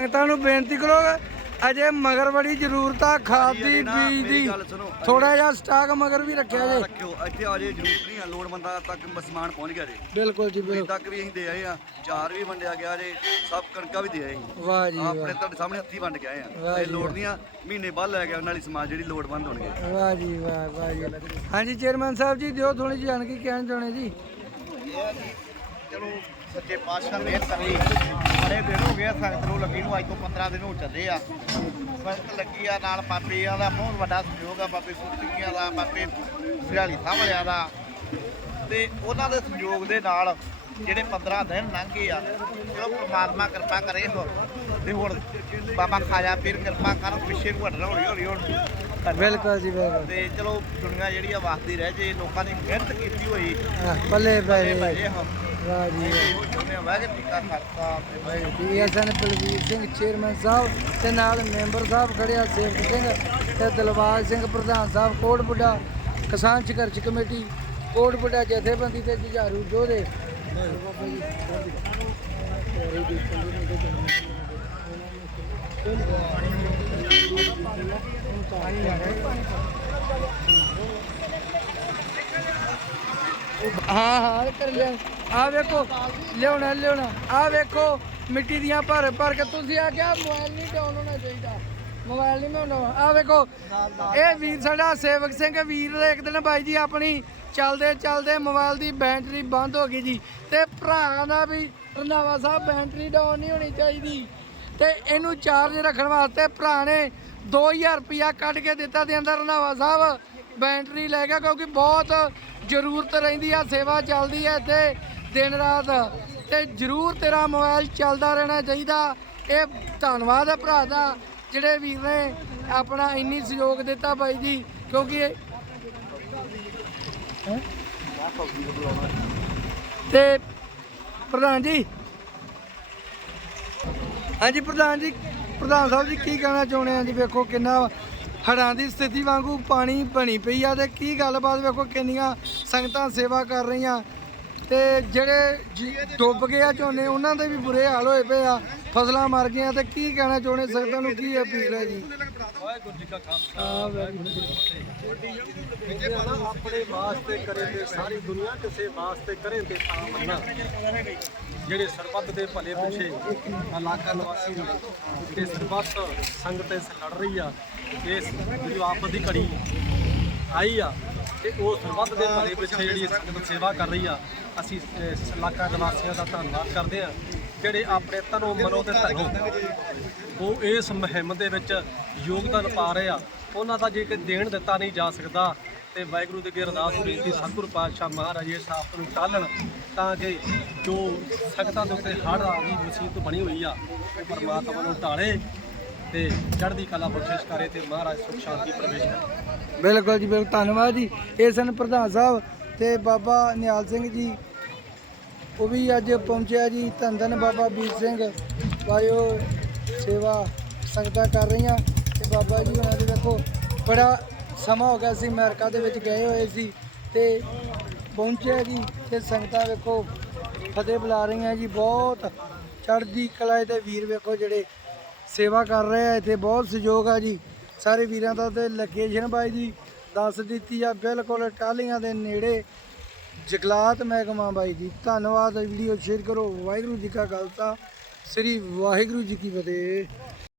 ਸੰਗਤਾਂ ਨੂੰ ਬੇਨਤੀ ਕਰੋ ਅਜੇ ਮਗਰ ਬੜੀ ਜ਼ਰੂਰਤ ਆ ਖਾਦ ਦੀ ਬੀਜ ਦੀ। ਥੋੜਾ ਜਿਹਾ ਸਟਾਕ ਮਗਰ ਵੀ ਰੱਖਿਆ ਜੇ। ਰੱਖਿਓ ਇੱਥੇ ਆ ਜੇ ਜ਼ਰੂਰਤ ਨਹੀਂ ਆ ਲੋੜਵੰਦਾਂ ਤੱਕ ਸਮਾਨ ਪਹੁੰਚ ਗਿਆ ਜੇ। ਬਿਲਕੁਲ ਜੀ ਅਜੇ ਬਿਲਕੁਲ। ਤੱਕ ਵੀ ਅਸੀਂ ਦੇ ਆਏ ਆ ਚਾਰ ਵੀ ਵੰਡਿਆ ਗਿਆ ਜੇ ਸਭ ਕਣਕਾਂ ਵੀ ਦੇ ਆਏ ਅਸੀਂ ਵਾਹ ਜੀ ਆਪਣੇ ਤੁਹਾਡੇ ਸਾਹਮਣੇ ਹੱਥੀ ਵੰਡ ਕੇ ਆਏ ਆ। ਇਹ ਲੋੜ ਦੀਆਂ ਮਹੀਨੇ ਬਾਅਦ ਲੈ ਕੇ ਆਉਣ ਵਾਲੀ ਸਮਾਨ ਜਿਹੜੀ ਲੋੜਵੰਦ ਹੋਣਗੇ। ਵਾਹ ਜੀ ਵਾਹ ਵਾਹ ਜੀ। ਹਾਂਜੀ ਚੇਅਰਮੈਨ ਸਾਹਿਬ ਜੀ ਦਿਓ ਥੋੜੀ ਜਿਹੀ ਜਾਣਕਾਰੀ ਕਹਿਣ ਚਾਹੁੰਦੇ ਜੀ। ਚਲੋ ਸੱਚੇ ਪਾਤਸ਼ਾਹ ਮਿਹਰ ਕਰੇ ਬੜੇ ਦਿਨ ਹੋ ਗਏ ਸੰਗਤ ਨੂੰ ਲੱਗੀ ਨੂੰ ਅੱਜ ਤੋਂ 15 ਦਿਨ ਹੋ ਚੱਲੇ ਆ। ਸੰਗਤ ਲੱਗੀ ਆ ਨਾਲ ਬਾਬੇ ਆ ਦਾ ਬਹੁਤ ਵੱਡਾ ਸਹਿਯੋਗ ਆ ਬਾਬੇ ਸੁਖੀਆਂ ਦਾ ਬਾਬੇ ਸਿਰਾਲੀ ਸਾਹਿਬ ਵਾਲਿਆਂ ਦਾ। ਤੇ ਉਹਨਾਂ ਦੇ ਸਹਿਯੋਗ ਦੇ ਨਾਲ ਜਿਹੜੇ 15 ਦਿਨ ਲੰਘੇ ਆ ਚਲੋ ਪ੍ਰਮਾਤਮਾ ਕਿਰਪਾ ਕਰੇ ਹੋ ਤੇ ਹੁਣ ਬਾਬਾ ਖਾਜਾ ਪੀਰ ਕਿਰਪਾ ਕਰ ਪਿੱਛੇ ਨੂੰ ਹਟਣਾ ਹੌਲੀ ਹੌਲੀ ਹੁਣ। ਬਿਲਕੁਲ ਜੀ ਬਿਲਕੁਲ। ਤੇ ਚਲੋ ਦੁਨੀਆ ਜਿਹੜੀ ਆ ਵਸਦੀ ਰਹਿ ਜੇ ਲੋਕਾਂ ਨੇ ਮਿਹਨਤ ਕੀਤੀ ਹੋਈ। ਬੱਲੇ ਬੱਲੇ ਵਾਹ ਜੀ ਵਾਹ। ਇਹੋ ਬਲਵੀਰ ਸਿੰਘ ਚੇਅਰਮੈਨ ਸਾਹਿਬ ਤੇ ਨਾਲ ਮੈਂਬਰ ਸਾਹਿਬ ਖੜਿਆ ਸੇਵਕ ਸਿੰਘ ਤੇ ਦਿਲਬਾਗ ਸਿੰਘ ਪ੍ਰਧਾਨ ਸਾਹਿਬ ਕੋਟ ਬੁੱਢਾ ਕਿਸਾਨ ਸੰਘਰਸ਼ ਕਮੇਟੀ ਕੋਟ ਬੁੱਢਾ ਜਥੇਬੰਦੀ ਤੇ ਜੁਝਾਰੂ ਜੋਧੇ ਹਾਂ ਹਾਂ ਕਰ ਲਿਆ। ਆ ਵੇਖੋ, ਲਿਆਉਣਾ ਲਿਆਉਣਾ। ਆ ਵੇਖੋ, ਮਿੱਟੀ ਦੀਆਂ ਭਰ ਭਰ ਕੇ ਤੁਸੀਂ ਆ ਕਿਹਾ, ਮੋਬਾਈਲ ਨਹੀਂ ਡਾਊਨ ਹੋਣਾ ਚਾਹੀਦਾ। ਮੋਬਾਈਲ ਨਹੀਂ ਹੋਣਾ ਆ ਵੇਖੋ, ਇਹ ਵੀਰ ਸਾਡਾ ਸੇਵਕ ਸਿੰਘ ਵੀਰ ਦੇ ਇੱਕ ਦਿਨ ਬਾਈ ਜੀ ਆਪਣੀ ਚੱਲਦੇ ਚੱਲਦੇ ਮੋਬਾਈਲ ਦੀ ਬੈਟਰੀ ਬੰਦ ਹੋ ਗਈ ਜੀ। ਤੇ ਭਰਾ ਦਾ ਵੀ ਰੰਧਾਵਾ ਸਾਹਿਬ ਬੈਟਰੀ ਡਾਊਨ ਨਹੀਂ ਹੋਣੀ ਚਾਹੀਦੀ। ਤੇ ਇਹਨੂੰ ਚਾਰਜ ਰੱਖਣ ਵਾਸਤੇ ਭਰਾ ਨੇ 2000 ਰੁਪਿਆ ਕੱਢ ਕੇ ਦਿੱਤਾ ਤੇ ਅੰਦਰ ਰੰਧਾਵਾ ਸਾਹਿਬ। ਬੈਟਰੀ ਲੈ ਗਿਆ ਕਿਉਂਕਿ ਬਹੁਤ ਜ਼ਰੂਰਤ ਰਹਿੰਦੀ ਆ, ਸੇਵਾ ਚੱਲਦੀ ਹੈ ਇੱਥੇ ਦਿਨ ਰਾਤ। ਤੇ ਜ਼ਰੂਰ ਤੇਰਾ ਮੋਬਾਈਲ ਚੱਲਦਾ ਰਹਿਣਾ ਚਾਹੀਦਾ। ਇਹ ਧੰਨਵਾਦ ਹੈ ਭਰਾ ਦਾ, ਜਿਹੜੇ ਵੀਰ ਨੇ ਆਪਣਾ ਇੰਨੀ ਸਹਿਯੋਗ ਦਿੱਤਾ ਬਾਈ ਜੀ, ਕਿਉਂਕਿ ਇਹ ਤੇ ਪ੍ਰਧਾਨ ਜੀ। ਹਾਂਜੀ, ਪ੍ਰਧਾਨ ਜੀ, ਪ੍ਰਧਾਨ ਸਾਹਿਬ ਜੀ, ਕੀ ਕਹਿਣਾ ਚਾਹੁੰਦੇ ਆ ਜੀ? ਵੇਖੋ ਕਿੰਨਾ ਹੜਾਂ ਦੀ ਸਥਿਤੀ ਵਾਂਗੂ ਪਾਣੀ ਬਣੀ ਪਈ ਆ ਤੇ ਕੀ ਗੱਲਬਾਤ ਵੇਖੋ ਕਿੰਨੀਆਂ ਸੰਗਤਾਂ ਸੇਵਾ ਕਰ ਰਹੀਆਂ ਤੇ ਜਿਹੜੇ ਡੁੱਬ ਗਏ ਆ ਝੋਨੇ, ਉਹਨਾਂ ਦੇ ਵੀ ਬੁਰੇ ਹਾਲ ਹੋਏ ਪਏ ਆ। ਫਸਲਾਂ ਮਰ ਗਈਆਂ ਤੇ ਕੀ ਕਹਿਣਾ ਚਾਹੁੰਦੇ ਸੰਗਤਾਂ ਨੂੰ? ਕੀ ਅਪੀਲ ਹੈ ਜੀ? ਵਾਹਿਗੁਰੂ ਜੀ ਕਾ ਖਾਲਸਾ, ਵਾਹਿਗੁਰੂ ਜੀ ਕੀ ਫਤਿਹ। ਆਪਣੇ ਵਾਸਤੇ ਕਰੇ ਤੇ ਸਾਰੀ ਦੁਨੀਆ ਕਿਸੇ ਵਾਸਤੇ ਕਰੇ ਤੇ ਤਾਂ ਮੰਨਾ ਜਿਹੜੇ ਸਰਬੱਤ ਦੇ ਭਲੇ ਪਿੱਛੇ ਇਲਾਕਾ ਨਿਵਾਸੀ ਨੇ ਜਿਹੜੇ ਸਰਬੱਤ ਸੰਗਤ ਇਸ ਲੜ ਰਹੀ ਆ, ਇਸ ਜਿਹੜੀ ਆਪਦ ਦੀ ਘੜੀ ਆਈ ਆ, ਤੇ ਉਹ ਸਰਬੱਤ ਦੇ ਭਲੇ ਪਿੱਛੇ ਜਿਹੜੀ ਸੰਗਤ ਸੇਵਾ ਕਰ ਰਹੀ ਆ, ਅਸੀਂ ਇਲਾਕਾ ਨਿਵਾਸੀਆਂ ਦਾ ਧੰਨਵਾਦ ਕਰਦੇ ਆ। ਜਿਹੜੇ ਆਪਣੇ ਤਨੋਂ ਮਨੋਂ ਤੇ ਧਨੋਂ ਉਹ ਇਸ ਮੁਹਿੰਮ ਦੇ ਵਿੱਚ ਯੋਗਦਾਨ ਪਾ ਰਹੇ ਆ। ਉਹਨਾਂ ਦਾ ਜੇ ਕਿ ਦੇਣ ਦਿੱਤਾ ਨਹੀਂ ਜਾ ਸਕਦਾ ਤੇ ਵਾਹਿਗੁਰੂ ਦੇ ਅੱਗੇ ਅਰਦਾਸ ਹੋ ਬੇਨਤੀ ਸਤਿਗੁਰੂ ਪਾਤਸ਼ਾਹ ਮਹਾਰਾਜ ਇਸ ਆਪ ਨੂੰ ਟਾਲਣ ਤਾਂ ਕਿ ਜੋ ਸੰਗਤਾਂ ਦੇ ਉੱਤੇ ਹੜ੍ਹ ਆ ਦੀ ਮੁਸੀਬਤ ਬਣੀ ਹੋਈ ਆ ਉਹ ਪਰਮਾਤਮਾ ਨੂੰ ਟਾਲੇ ਤੇ ਚੜ੍ਹਦੀ ਕਲਾ ਬਖਸ਼ਿਸ਼ ਕਰੇ ਤੇ ਮਹਾਰਾਜ ਸੁਖ ਸ਼ਾਂਤੀ ਪ੍ਰਵੇਸ਼ ਕਰੇ। ਬਿਲਕੁਲ ਜੀ ਬਿਲਕੁਲ ਧੰਨਵਾਦ ਜੀ। ਇਹ ਸਨ ਪ੍ਰਧਾਨ ਸਾਹਿਬ ਤੇ ਬਾਬਾ ਨਿਹਾਲ ਸਿੰਘ ਜੀ। ਉਹ ਵੀ ਅੱਜ ਪਹੁੰਚਿਆ ਜੀ, ਧੰਨ ਧੰਨ ਬਾਬਾ ਵੀਰ ਸਿੰਘ। ਵਾਇਓ ਸੇਵਾ ਸੰਗਤਾਂ ਕਰ ਰਹੀਆਂ। ਤੇ ਬਾਬਾ ਜੀ ਉਹਨਾਂ ਦੇ ਦੇਖੋ, ਬੜਾ ਸਮਾਂ ਹੋ ਗਿਆ ਸੀ, ਅਮਰੀਕਾ ਦੇ ਵਿੱਚ ਗਏ ਹੋਏ ਸੀ। ਤੇ ਪਹੁੰਚਿਆ ਜੀ, ਤੇ ਸੰਗਤਾਂ ਵੇਖੋ, ਫਤਿਹ ਬੁਲਾ ਰਹੀਆਂ ਜੀ, ਬਹੁਤ ਚੜ੍ਹਦੀ ਕਲਾ ਦੇ ਵੀਰ ਵੇਖੋ ਜਿਹੜੇ ਸੇਵਾ ਕਰ ਰਹੇ ਆ, ਇੱਥੇ ਬਹੁਤ ਸਹਿਯੋਗ ਆ ਜੀ। ਸਾਰੇ ਵੀਰਾਂ ਦਾ ਤੇ ਲੋਕੇਸ਼ਨ ਬਾਈ ਜੀ, ਦੱਸ ਦਿੱਤੀ ਆ, ਬਿਲਕੁਲ ਟਾਲੀਆਂ ਦੇ ਨੇੜੇ। ਜਗਲਾਤ ਮਹਿਕਮਾ ਬਾਈ ਜੀ, ਧੰਨਵਾਦ। ਵੀਡੀਓ ਸ਼ੇਅਰ ਕਰੋ। ਵਾਹਿਗੁਰੂ ਜੀ ਕਾ ਖਾਲਸਾ। ਸ੍ਰੀ ਵਾਹਿਗੁਰੂ ਜੀ ਕੀ ਫਤਿਹ।